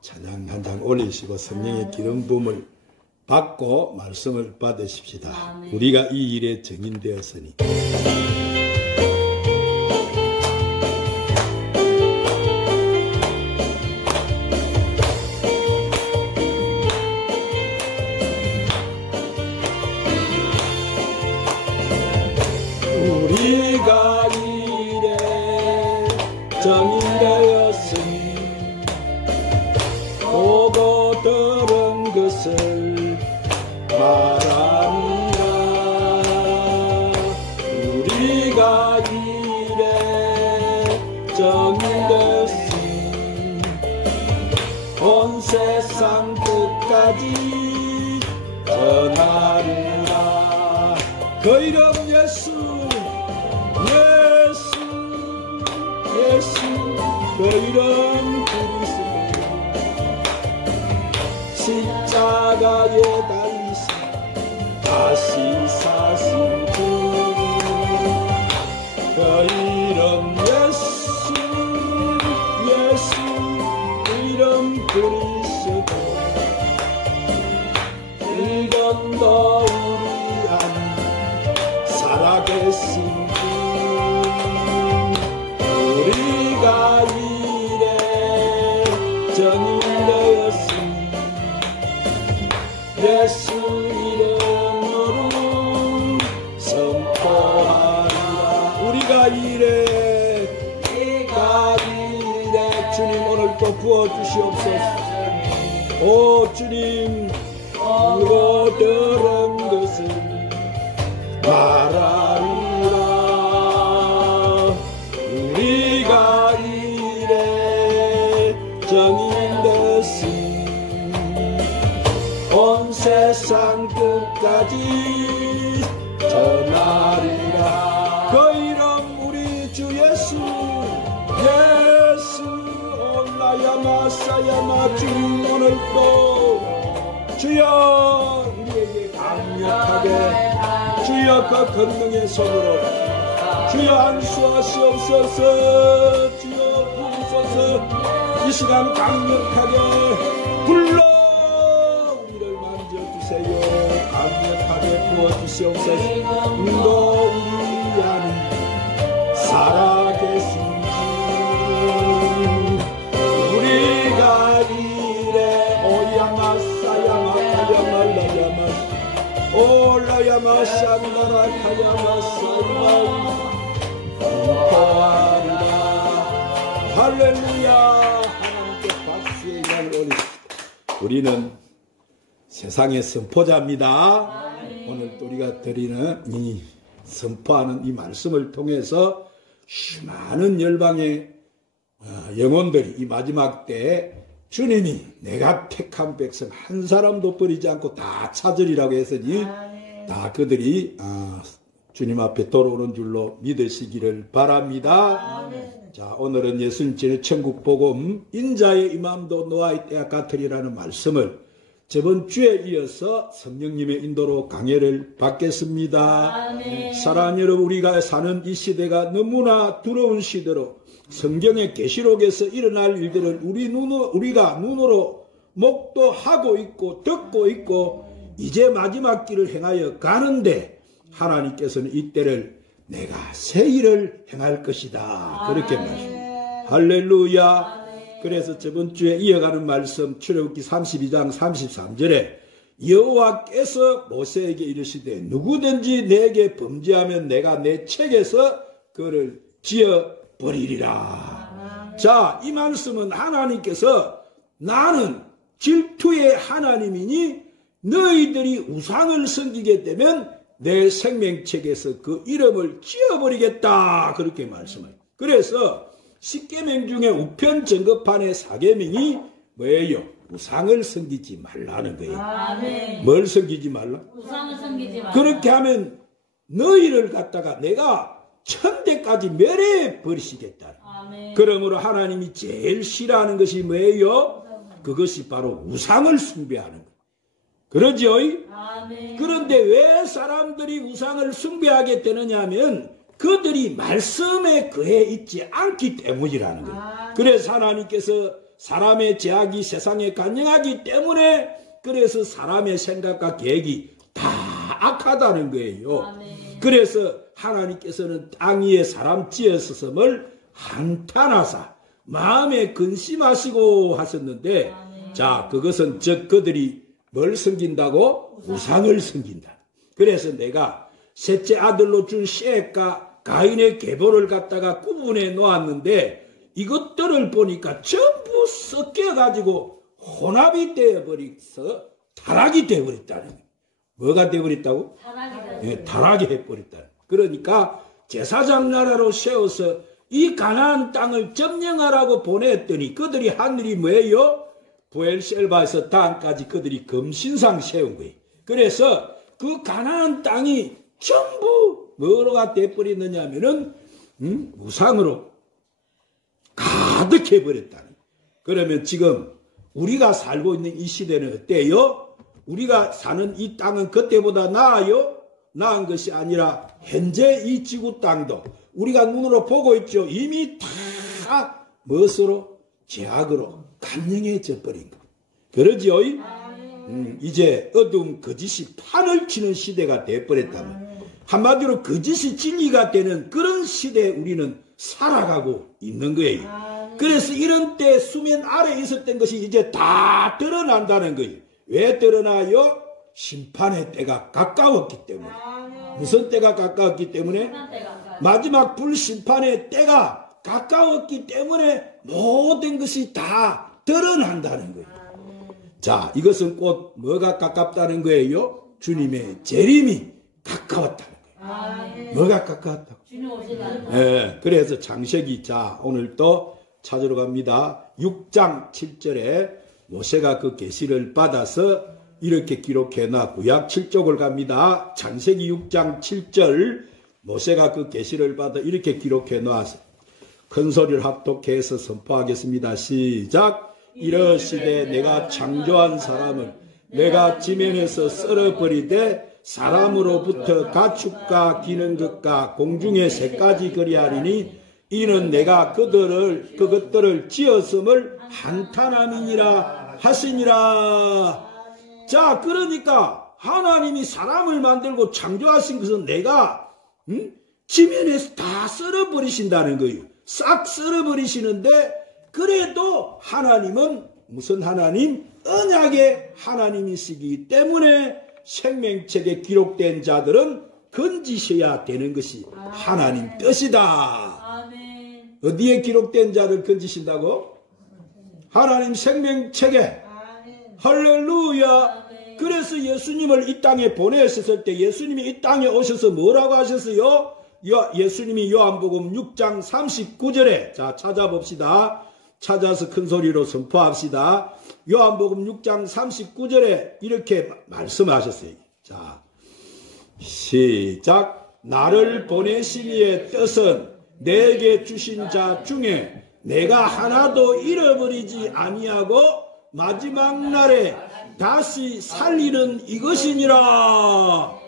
찬양 한 장 올리시고 성령의 기름 부음을 받고 말씀을 받으십시다. 우리가 이 일에 정인되었으니. 우리가 일에 정인되었으니 보고 들은 것을 말하니라. 우리가 일에 정인되었으니 온 세상 끝까지 전하리라. 그 이름 예수, 예수, 그 이름 그리스도. 십자가에 달리사 다시 사신 주. 그 이름 예수, 예수, 그 이름 그리스도. 일건도 우리 안에 살아계신 주. 우리가 이래 정인되었으니 예수 이름으로 선포하리라. 우리가 이래 주님 오늘도 부어주시옵소서. 오 주님, 보고 들은 것을 말하리라. 우리가 이래 정인되었으니 온 세상 끝까지 전하리라. 그 이름 우리 주 예수, 예수 올라야마사야마. 주님 오늘도 주여 우리에게 강력하게 주여 그 권능의 손으로 주여 안수하시옵소서. 주여 부으소서. 이 시간 강력하게 불러 우리를 만져주세요. 강력하게 부어주시옵소서. 또 우리 안에 살아계신 주. 우리가 이래 오야마사야마카야말라야마 올라야마산나라카야마사야마 공포하리라. 할렐루야. 하나님께 박수의 인을 올리십시오. 우리는 세상의 선포자입니다. 오늘 또 우리가 드리는 이 선포하는 이 말씀을 통해서 수많은 열방의 영혼들이 이 마지막 때에 주님이 내가 택한 백성 한 사람도 버리지 않고 다 찾으리라고 했으니 다 그들이 주님 앞에 돌아오는 줄로 믿으시기를 바랍니다. 자, 오늘은 예수님의 천국복음 인자의 임함도 노아의 때와 같으리라는 말씀을 저번 주에 이어서 성령님의 인도로 강해를 받겠습니다. 사랑하는 여러분, 우리가 사는 이 시대가 너무나 두려운 시대로 성경의 계시록에서 일어날 일들을 우리가 눈으로 목도하고 있고 듣고 있고 이제 마지막 길을 행하여 가는데 하나님께서는 이때를 내가 새 일을 행할 것이다. 그렇게 말씀합니다. 할렐루야. 그래서 저번 주에 이어가는 말씀 출애굽기 32장 33절에 여호와께서 모세에게 이르시되 누구든지 내게 범죄하면 내가 내 책에서 그를 지어버리리라. 자, 이 말씀은 하나님께서 나는 질투의 하나님이니 너희들이 우상을 섬기게 되면 내 생명책에서 그 이름을 지어버리겠다. 그렇게 말씀해요. 그래서 10계명 중에 우편 증거판의 4계명이 뭐예요? 우상을 섬기지 말라는 거예요. 뭘 섬기지 말라? 우상을 섬기지 말라. 그렇게 하면 너희를 갖다가 내가 천대까지 멸해 버리시겠다. 그러므로 하나님이 제일 싫어하는 것이 뭐예요? 그것이 바로 우상을 숭배하는 거예요. 그러죠? 그런데 왜 사람들이 우상을 숭배하게 되느냐 하면 그들이 말씀에 거해 있지 않기 때문이라는 거예요. 그래서 하나님께서 사람의 제약이 세상에 간영하기 때문에 그래서 사람의 생각과 계획이 다 악하다는 거예요. 그래서 하나님께서는 땅 위에 사람 지었음을 한탄하사 마음에 근심하시고 하셨는데 자 그것은 즉 그들이 뭘 섬긴다고? 우상을 섬긴다. 그래서 내가 셋째 아들로 준 셋과 가인의 계보를 갖다가 구분해 놓았는데 이것들을 보니까 전부 섞여가지고 혼합이 되어버려서 타락이 되어버렸다는 거예요. 뭐가 되어버렸다고? 예, 타락이 해버렸다. 그러니까 제사장 나라로 세워서 이 가나안 땅을 점령하라고 보냈더니 그들이 한 일이 뭐예요? 부엘셀바에서 단까지 그들이 금신상 세운 거예요. 그래서 그 가나안 땅이 전부 뭐로가 돼버렸느냐 하면은 우상으로 가득해 버렸다는 거예요. 그러면 지금 우리가 살고 있는 이 시대는 어때요? 우리가 사는 이 땅은 그때보다 나아요? 나은 것이 아니라 현재 이 지구 땅도 우리가 눈으로 보고 있죠. 이미 다 무엇으로? 죄악으로 간영해져 버린 거. 그러지요? 이제 어두운 거짓이 판을 치는 시대가 되어버렸다면 한마디로 거짓이 진리가 되는 그런 시대에 우리는 살아가고 있는 거예요. 그래서 이런 때 수면 아래에 있었던 것이 이제 다 드러난다는 거예요. 왜 드러나요? 심판의 때가 가까웠기 때문에. 무슨 때가 가까웠기 때문에? 마지막 불심판의 때가 가까웠기 때문에 모든 것이 다 드러난다는 거예요. 자, 이것은 곧 뭐가 가깝다는 거예요? 주님의 재림이 가까웠다는 거예요. 뭐가 가까웠다고? 네, 그래서 창세기 자 오늘 또 찾으러 갑니다. 6장 7절에 모세가 그 계시를 받아서 이렇게 기록해놔. 구약 7쪽을 갑니다. 창세기 6장 7절 모세가 그 계시를 받아 이렇게 기록해놔서 큰 소리를 합독해서 선포하겠습니다. 시작. 이러시되 내가 창조한 사람을 내가 지면에서 썰어버리되 사람으로부터 가축과 기는 것과 공중의 새까지 그리하리니 이는 내가 그것들을 지었음을 한탄함이니라 하시니라. 자, 그러니까 하나님이 사람을 만들고 창조하신 것은 내가 지면에서 다 썰어버리신다는 거예요. 싹 썰어버리시는데 그래도 하나님은 무슨 하나님? 언약의 하나님이시기 때문에 생명책에 기록된 자들은 건지셔야 되는 것이 하나님 뜻이다. 어디에 기록된 자를 건지신다고? 하나님 생명책에. 할렐루야. 그래서 예수님을 이 땅에 보내셨을 때 예수님이 이 땅에 오셔서 뭐라고 하셨어요? 예수님이 요한복음 6장 39절에 자 찾아봅시다. 찾아서 큰 소리로 선포합시다. 요한복음 6장 39절에 이렇게 말씀하셨어요. 자, 시작. 나를 보내신 이의 뜻은 내게 주신 자 중에 내가 하나도 잃어버리지 아니하고 마지막 날에 다시 살리는 이것이니라.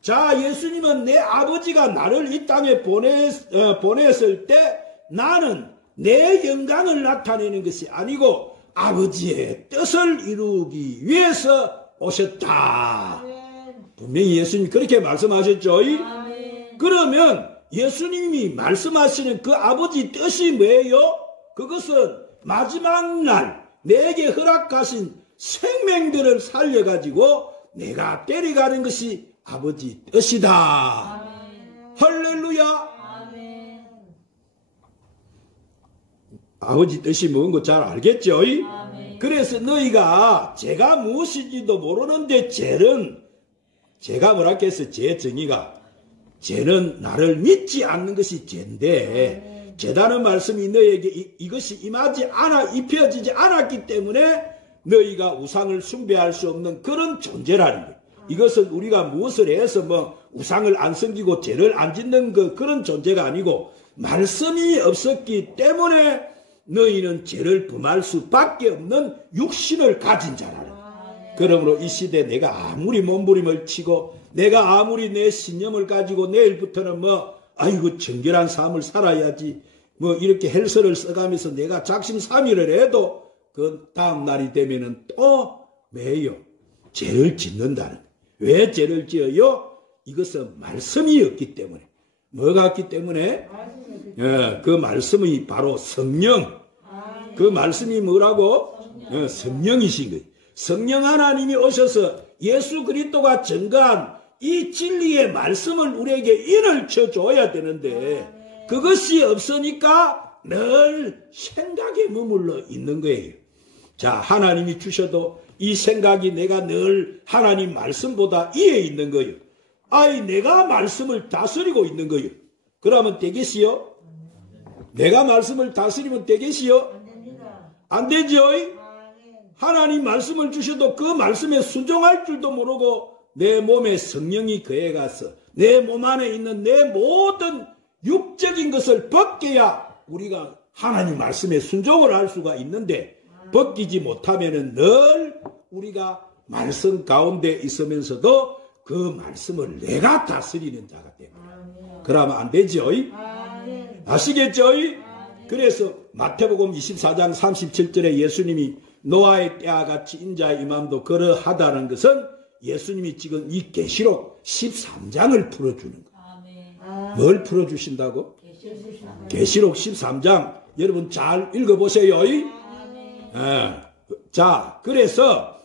자, 예수님은 내 아버지가 나를 이 땅에 보냈을 때 나는 내 영광을 나타내는 것이 아니고 아버지의 뜻을 이루기 위해서 오셨다. 분명히 예수님 그렇게 말씀하셨죠. 그러면 예수님이 말씀하시는 그 아버지 뜻이 뭐예요? 그것은 마지막 날 내게 허락하신 생명들을 살려가지고 내가 데려가는 것이 아버지 뜻이다. 할렐루야. 아버지 뜻이 뭔가 잘 알겠죠? 그래서 너희가 죄가 무엇인지도 모르는데 죄가 뭐라 했어? 죄 정의가 죄는 나를 믿지 않는 것이 죄인데 죄다는 말씀이 너희에게 이것이 입혀지지 않았기 때문에 너희가 우상을 숭배할 수 없는 그런 존재라는 거예요. 이것은 우리가 무엇을 해서 우상을 안 섬기고 죄를 안 짓는 그런 존재가 아니고 말씀이 없었기 때문에 너희는 죄를 범할 수밖에 없는 육신을 가진 자라는. 그러므로 이 시대에 내가 아무리 몸부림을 치고 내가 아무리 내 신념을 가지고 내일부터는 아이고 정결한 삶을 살아야지 이렇게 헬스를 써가면서 내가 작심삼일을 해도 그 다음 날이 되면은 또 매요 죄를 짓는다는 거예요. 왜 죄를 지어요? 이것은 말씀이 없기 때문에. 뭐가 없기 때문에? 그 말씀이 바로 성령. 그 말씀이 뭐라고? 성령이신 거예요. 성령 하나님이 오셔서 예수 그리스도가 증거한 이 진리의 말씀을 우리에게 인을 쳐줘야 되는데 그것이 없으니까 늘 생각에 머물러 있는 거예요. 자, 하나님이 주셔도 이 생각이 내가 늘 하나님 말씀보다 위에 있는 거예요. 아이, 내가 말씀을 다스리고 있는 거예요. 그러면 되겠어요? 내가 말씀을 다스리면 되겠어요? 안 되죠? 하나님 말씀을 주셔도 그 말씀에 순종할 줄도 모르고 내 몸에 성령이 거해가서 내 몸 안에 있는 내 모든 육적인 것을 벗겨야 우리가 하나님 말씀에 순종을 할 수가 있는데 벗기지 못하면은 늘 우리가 말씀 가운데 있으면서도 그 말씀을 내가 다스리는 자가 됩니다. 그러면 안 되죠? 아시겠죠? 그래서 마태복음 24장 37절에 예수님이 노아의 때와 같이 인자의 임함도 그러하다는 것은 예수님이 지금 이 계시록 13장을 풀어주는 거예요. 뭘 풀어주신다고? 계시록 13장 여러분 잘 읽어보세요. 자, 그래서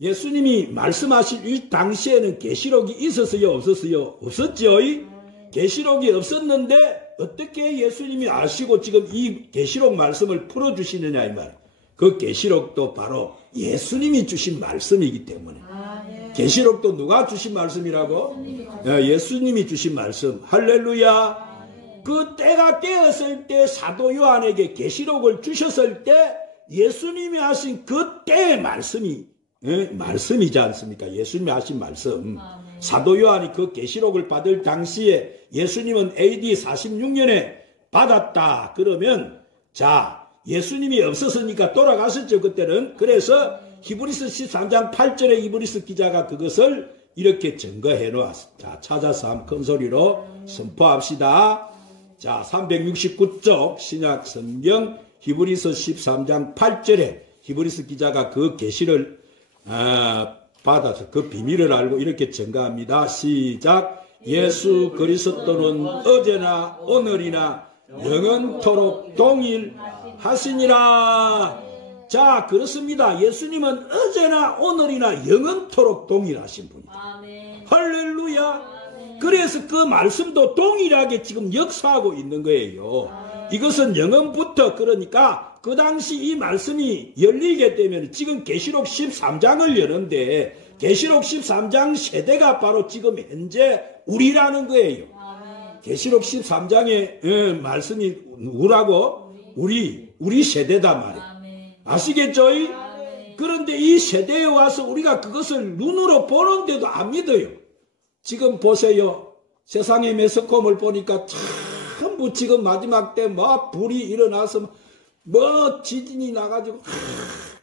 예수님이 말씀하실 이 당시에는 계시록이 있었어요? 없었어요? 없었죠? 계시록이 없었는데 어떻게 예수님이 아시고 지금 이 계시록 말씀을 풀어주시느냐 이 말. 그 계시록도 바로 예수님이 주신 말씀이기 때문에. 계시록도 누가 주신 말씀이라고? 예수님이 주신 말씀. 할렐루야. 그 때가 되었을 때 사도 요한에게 계시록을 주셨을 때 예수님이 하신 그 때의 말씀이 말씀이지 않습니까? 예수님이 하신 말씀. 사도 요한이 그 계시록을 받을 당시에 예수님은 AD 46년에 받았다. 그러면 자, 예수님이 없었으니까 돌아가셨죠, 그때는. 그래서 히브리서 13장 8절에 히브리서 기자가 그것을 이렇게 증거해 놓았습니다. 자, 찾아서 한번 큰 소리로 선포합시다. 자, 369쪽 신약 성경 히브리서 13장 8절에 히브리서 기자가 그 계시를 받아서 그 비밀을 알고 이렇게 증거합니다. 시작. 예수 그리스도는 어제나 오늘이나 영원토록 동일하시니라. 자, 그렇습니다. 예수님은 어제나 오늘이나 영원토록 동일하신 분이다. 할렐루야. 그래서 그 말씀도 동일하게 지금 역사하고 있는 거예요. 이것은 영원부터, 그러니까 그 당시 이 말씀이 열리게 되면 지금 계시록 13장을 여는데 계시록 13장 세대가 바로 지금 현재 우리라는 거예요. 계시록 13장의 말씀이 누구라고? 우리 세대다 말이에요. 아시겠죠? 그런데 이 세대에 와서 우리가 그것을 눈으로 보는데도 안 믿어요. 지금 보세요. 세상의 매스컴을 보니까 전부 지금 마지막 때 뭐 불이 일어나서 뭐 지진이 나가지고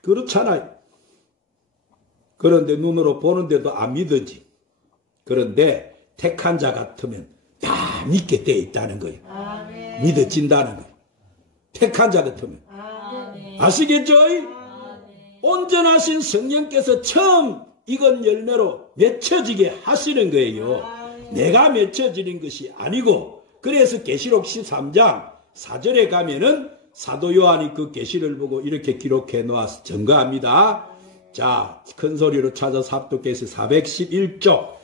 그렇잖아요. 그런데 눈으로 보는데도 안 믿어지. 그런데 택한 자 같으면 다 믿게 돼 있다는 거예요. 믿어진다는 거예요. 택한 자 같으면. 아시겠죠? 온전하신 성령께서 처음 익은 열매로 맺혀지게 하시는 거예요. 내가 맺혀지는 것이 아니고. 그래서 계시록 13장 4절에 가면은 사도 요한이 그 계시를 보고 이렇게 기록해 놓아서 증거합니다. 자, 큰 소리로 찾아서 합독해서 411쪽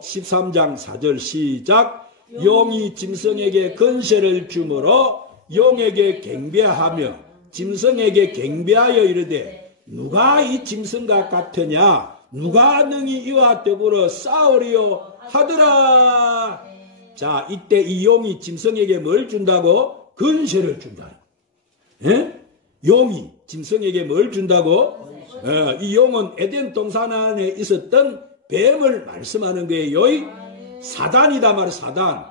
13장 4절 시작. 용이 짐승에게 권세를 주므로 용에게 경배하며 짐승에게 경배하여 이르되 누가 이 짐승과 같으냐? 누가 능히 이와 더불어 싸우리요 하더라. 자, 이때 이 용이 짐승에게 뭘 준다고? 권세를 준다. 예? 용이 짐승에게 뭘 준다고? 이 용은 에덴 동산 안에 있었던 뱀을 말씀하는 거예요. 사단이다 말이에요. 사단.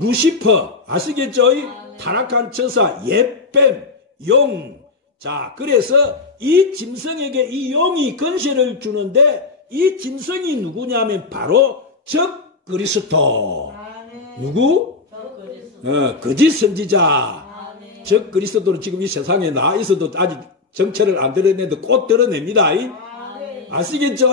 루시퍼. 아시겠죠? 타락한 처사, 옛뱀, 용. 자, 그래서 이 짐승에게 이 용이 권세를 주는데 이 짐승이 누구냐면 바로 적 그리스도. 누구? 거짓 선지자. 적 그리스도는 지금 이 세상에 나 있어도 아직 정체를 안 드러냈는데 곧 드러냅니다. 아시겠죠?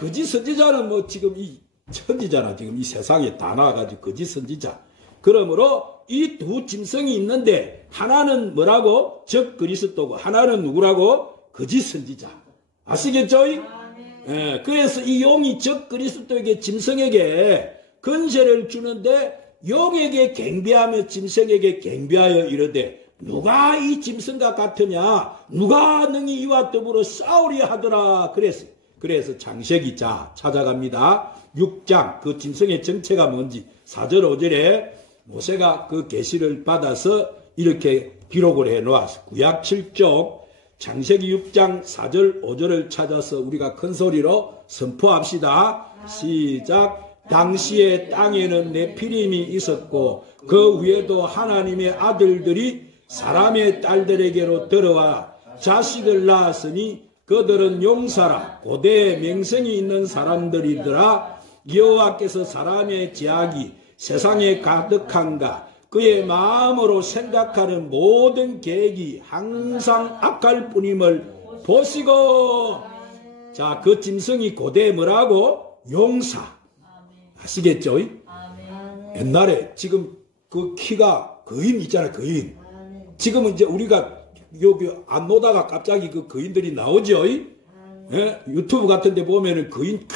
거짓 선지자는 뭐 지금 이 천지잖아. 지금 이 세상에 다 나와가지고 거짓 선지자. 그러므로 이 두 짐승이 있는데 하나는 뭐라고? 적 그리스도고 하나는 누구라고? 거짓 선지자. 아시겠죠? 예, 그래서 이 용이 적 그리스도에게 짐승에게 권세를 주는데 용에게 경배하며 짐승에게 경배하여 이르되 누가 이 짐승과 같으냐? 누가 능히 이와 더불어 싸우려 하더라. 그래서 창세기 자 찾아갑니다. 6장 그 짐승의 정체가 뭔지 4절 5절에 모세가 그 계시를 받아서 이렇게 기록을 해 놓았어. 구약 7쪽 창세기 6장 4절 5절을 찾아서 우리가 큰 소리로 선포합시다. 시작. 당시에 땅에는 네피림이 있었고 그 위에도 하나님의 아들들이 사람의 딸들에게로 들어와 자식을 낳았으니 그들은 용사라 고대에 명성이 있는 사람들이더라. 여호와께서 사람의 제약이 세상에 가득한가 그의 마음으로 생각하는 모든 계획이 항상 악할 뿐임을 보시고. 자, 그 짐승이 고대에 뭐라고? 용사. 아시겠죠? 옛날에 지금 그 키가 거인 있잖아요. 거인. 지금은 이제 우리가 여기 안 노다가 갑자기 그 거인들이 나오죠. 예? 유튜브 같은 데 보면은 거인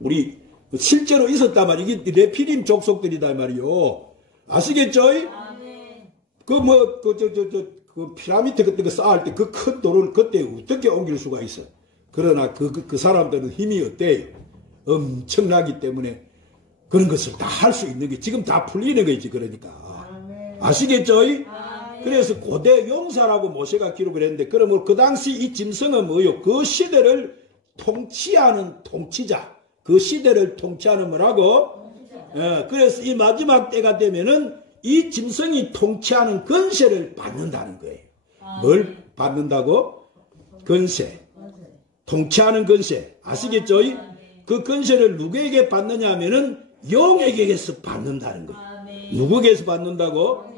우리 실제로 있었단 말이에요. 이게 네피림 족속들이다 말이요. 아시겠죠? 그 피라미드 그때 쌓을 때 그 큰 돌을 그때 어떻게 옮길 수가 있어. 그러나 그 사람들은 힘이 어때요? 엄청나기 때문에 그런 것을 다 할 수 있는 게 지금 다 풀리는 거지. 그러니까 아시겠죠? 그래서 고대 용사라고 모세가 기록을 했는데 그러면 그 당시 이 짐승은 뭐요? 그 시대를 통치하는 통치자. 그 시대를 통치하는 뭐라고? 그래서 이 마지막 때가 되면은 이 짐승이 통치하는 권세를 받는다는 거예요. 뭘 받는다고? 권세. 통치하는 권세. 아시겠죠? 그 권세를 누구에게 받느냐 하면은 용에게서 받는다는 거예요. 누구에게서 받는다고?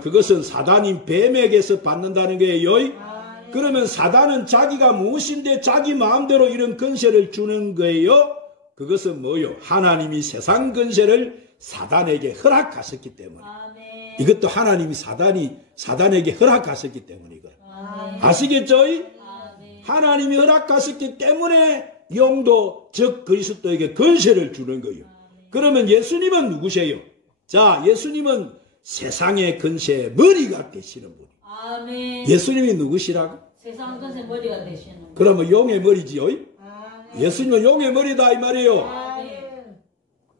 그것은 사단인 뱀에게서 받는다는 거예요. 그러면 사단은 자기가 무엇인데 자기 마음대로 이런 권세를 주는 거예요? 그것은 뭐요? 하나님이 세상 권세를 사단에게 허락하셨기 때문에. 이것도 하나님이 사단에게 허락하셨기 때문이거든요. 아시겠죠? 하나님이 허락하셨기 때문에 용도 즉 그리스도에게 권세를 주는 거예요. 그러면 예수님은 누구세요? 자, 예수님은 세상의 권세의 머리가 되시는 분. 예수님이 누구시라고? 세상 권세 머리가 되시는 분. 그러면 용의 머리지요? 예수님은 용의 머리다 이 말이에요.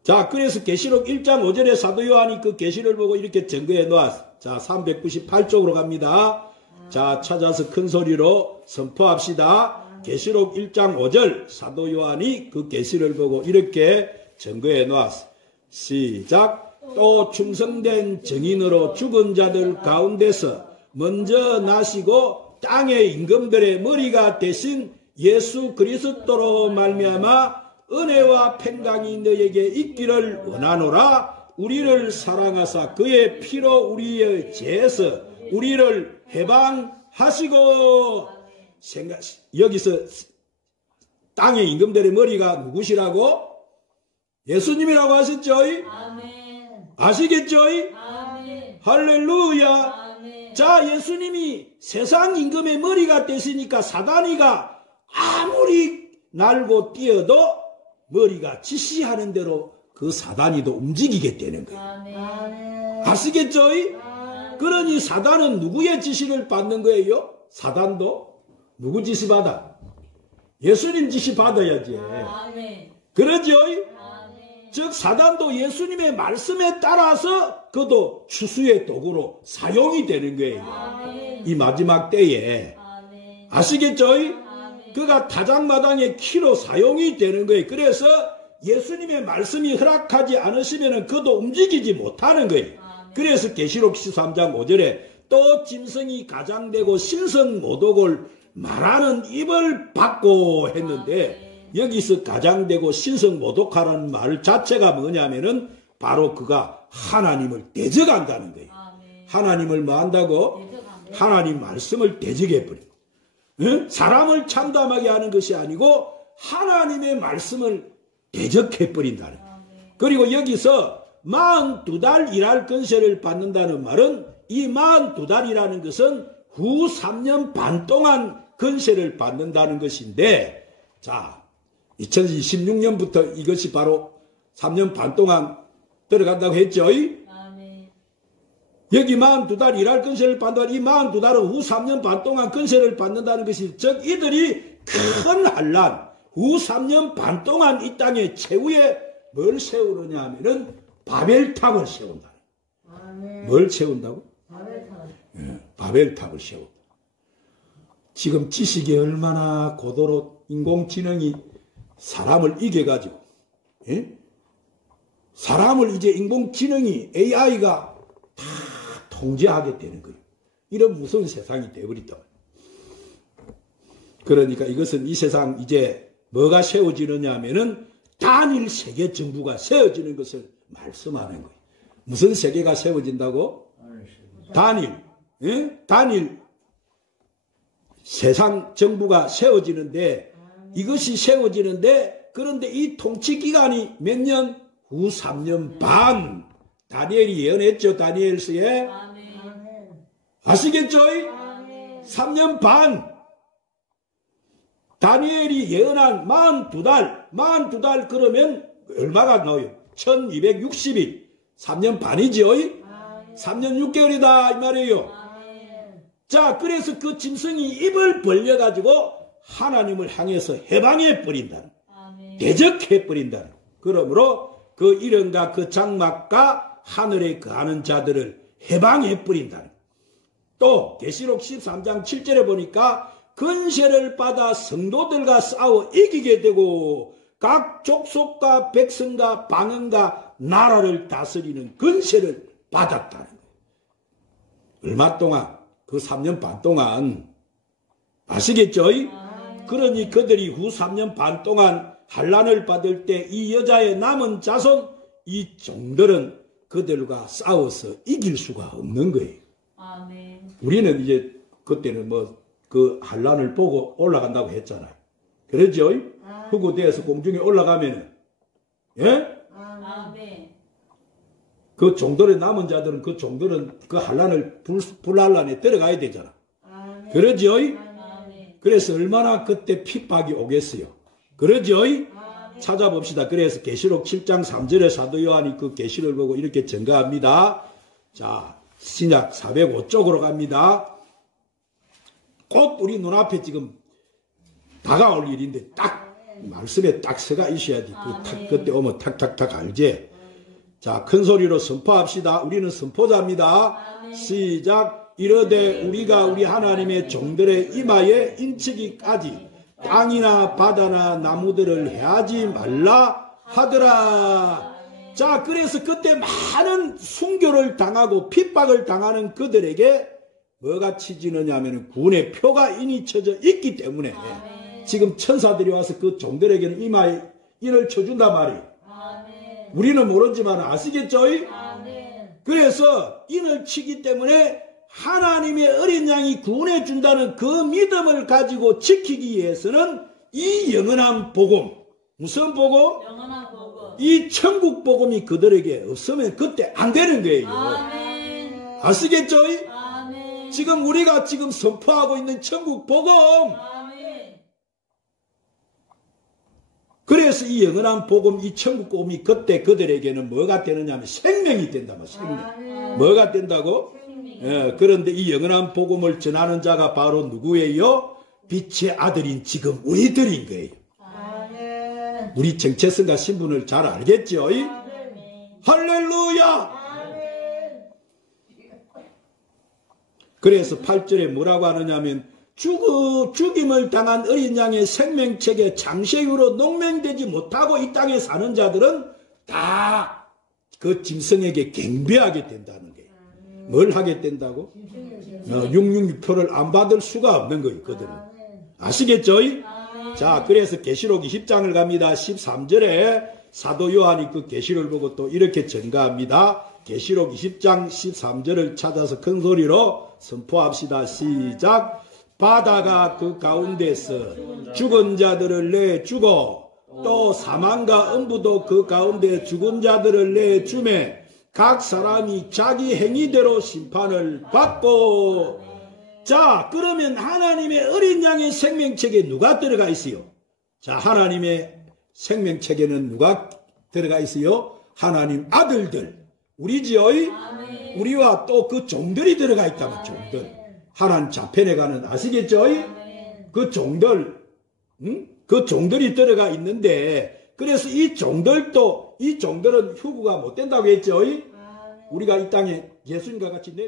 자, 그래서 계시록 1장 5절에 사도 요한이 그 계시를 보고 이렇게 증거해 놓았어. 자, 398쪽으로 갑니다. 자, 찾아서 큰 소리로 선포합시다. 계시록 1장 5절 사도 요한이 그 계시를 보고 이렇게 증거해 놓았어. 시작. 또 충성된 증인으로 죽은 자들 가운데서 먼저 나시고 땅의 임금들의 머리가 되신 예수 그리스도로 말미암아 은혜와 평강이 너에게 있기를 원하노라. 우리를 사랑하사 그의 피로 우리의 죄에서 우리를 해방하시고. 여기서 땅의 임금들의 머리가 누구시라고? 예수님이라고 하셨죠? 아시겠죠? 할렐루야. 자, 예수님이 세상 임금의 머리가 되시니까 사단이가 아무리 날고 뛰어도 머리가 지시하는 대로 그 사단이도 움직이게 되는 거예요. 아시겠죠? 그러니 사단은 누구의 지시를 받는 거예요? 사단도 누구 지시 받아? 예수님 지시 받아야지. 그러죠? 즉 사단도 예수님의 말씀에 따라서 그도 추수의 도구로 사용이 되는 거예요. 이 마지막 때에. 아시겠죠? 그가 타작마당의 키로 사용이 되는 거예요. 그래서 예수님의 말씀이 허락하지 않으시면 그도 움직이지 못하는 거예요. 그래서 계시록 13장 5절에 또 짐승이 가장되고 신성모독을 말하는 입을 받고 했는데 여기서 가장되고 신성모독하라는 말 자체가 뭐냐면은 바로 그가 하나님을 대적한다는 거예요. 하나님을 뭐 한다고? 하나님 말씀을 대적해버려. 응? 사람을 참담하게 하는 것이 아니고 하나님의 말씀을 대적해버린다는 거예요. 그리고 여기서 42달 일할 권세를 받는다는 말은 이 42달이라는 것은 후 3년 반 동안 권세를 받는다는 것인데, 자, 2026년부터 이것이 바로 3년 반 동안 들어간다고 했죠. 여기 42달 일할 권세를 받는다는 이 42달은 후 3년 반 동안 권세를 받는다는 것이, 즉 이들이 큰 환란, 후 3년 반 동안 이 땅의 최후에 뭘 세우느냐 하면은 바벨탑을 세운다. 뭘 세운다고? 바벨탑을 세운다. 지금 지식이 얼마나 고도로 인공지능이 사람을 이겨가지고, 예? 사람을 이제 인공지능이 AI가 다 통제하게 되는 거예요. 이런 무서운 세상이 되어버린다. 그러니까 이것은 이 세상 이제 뭐가 세워지느냐 하면은 단일 세계 정부가 세워지는 것을 말씀하는 거예요. 무슨 세계가 세워진다고? 단일, 예? 단일 세상 정부가 세워지는데, 이것이 세워지는데, 그런데 이 통치 기간이 몇 년? 후 3년 반. 다니엘이 예언했죠. 다니엘서에. 아시겠죠? 3년 반. 다니엘이 예언한 42달 그러면 얼마가 나와요? 1260일. 3년 반이죠. 3년 6개월이다 이 말이에요. 자, 그래서 그 짐승이 입을 벌려가지고 하나님을 향해서 해방해버린다는, 대적해버린다는. 그러므로 그 이름과 그 장막과 하늘에 거하는 자들을 해방해버린다는. 또 계시록 13장 7절에 보니까 권세를 받아 성도들과 싸워 이기게 되고 각 족속과 백성과 방언과 나라를 다스리는 권세를 받았다는 거예요. 얼마 동안? 그 3년 반 동안. 아시겠죠? 그러니 그들이 후 3년 반 동안 환난을 받을 때 이 여자의 남은 자손, 이 종들은 그들과 싸워서 이길 수가 없는 거예요. 우리는 이제 그때는 뭐 그 환난을 보고 올라간다고 했잖아요. 그렇죠? 흑우대에서 공중에 올라가면은, 예? 그 종들의 남은 자들은 그 종들은 그 환난을 불환란에 들어가야 되잖아. 그러죠? 그래서 얼마나 그때 핍박이 오겠어요. 그러죠? 찾아봅시다. 그래서 계시록 7장 3절에 사도 요한이 그 계시를 보고 이렇게 증거합니다. 자, 신약 405쪽으로 갑니다. 곧 우리 눈앞에 지금 다가올 일인데 딱 말씀에 딱 서가 있어야지. 그때 오면 탁탁탁 알지. 자, 큰 소리로 선포합시다. 우리는 선포자입니다. 시작. 이르되 우리가 우리 하나님의 종들의 이마에 인치기까지 땅이나 바다나 나무들을 해하지 말라 하더라. 자, 그래서 그때 많은 순교를 당하고 핍박을 당하는 그들에게 뭐가 치지느냐 하면 군의 표가 인이 쳐져 있기 때문에 지금 천사들이 와서 그 종들에게는 이마에 인을 쳐준단 말이에요. 우리는 모르지만 아시겠죠? 그래서 인을 치기 때문에 하나님의 어린 양이 구원해 준다는 그 믿음을 가지고 지키기 위해서는 이 영원한 복음, 무슨 복음? 영원한 복음. 이 천국 복음이 그들에게 없으면 그때 안 되는 거예요. 아시겠죠? 지금 우리가 지금 선포하고 있는 천국 복음. 그래서 이 영원한 복음, 이 천국 복음이 그때 그들에게는 뭐가 되느냐 하면 생명이 된다. 생명. 뭐가 된다고? 예, 그런데 이 영원한 복음을 전하는 자가 바로 누구예요? 빛의 아들인 지금 우리들인 거예요. 우리 정체성과 신분을 잘 알겠죠? 할렐루야! 그래서 8절에 뭐라고 하느냐면 죽임을 당한 어린 양의 생명책에 장세유로 농맹되지 못하고 이 땅에 사는 자들은 다 그 짐승에게 경배하게 된다는 거예요. 뭘 하게 된다고? 666표를 안 받을 수가 없는 거예요. 그들은. 아시겠죠? 자, 그래서 계시록 20장을 갑니다. 13절에 사도 요한이 그 계시를 보고 또 이렇게 증가합니다. 계시록 20장 13절을 찾아서 큰 소리로 선포합시다. 시작. 바다가 그 가운데서 죽은 자들을 내주고 또 사망과 음부도 그 가운데 죽은 자들을 내주매 각 사람이 자기 행위대로 심판을 받고. 자, 그러면 하나님의 어린 양의 생명책에 누가 들어가 있어요? 자, 하나님의 생명책에는 누가 들어가 있어요? 하나님 아들들, 우리지요? 우리와 또 그 종들이 들어가 있다고. 종들, 하나님 좌편에 가는, 아시겠죠? 그 종들, 그 종들이 들어가 있는데, 그래서 이 종들은 휴구가 못 된다고 했죠? 우리가 이 땅에 예수님과 같이 내려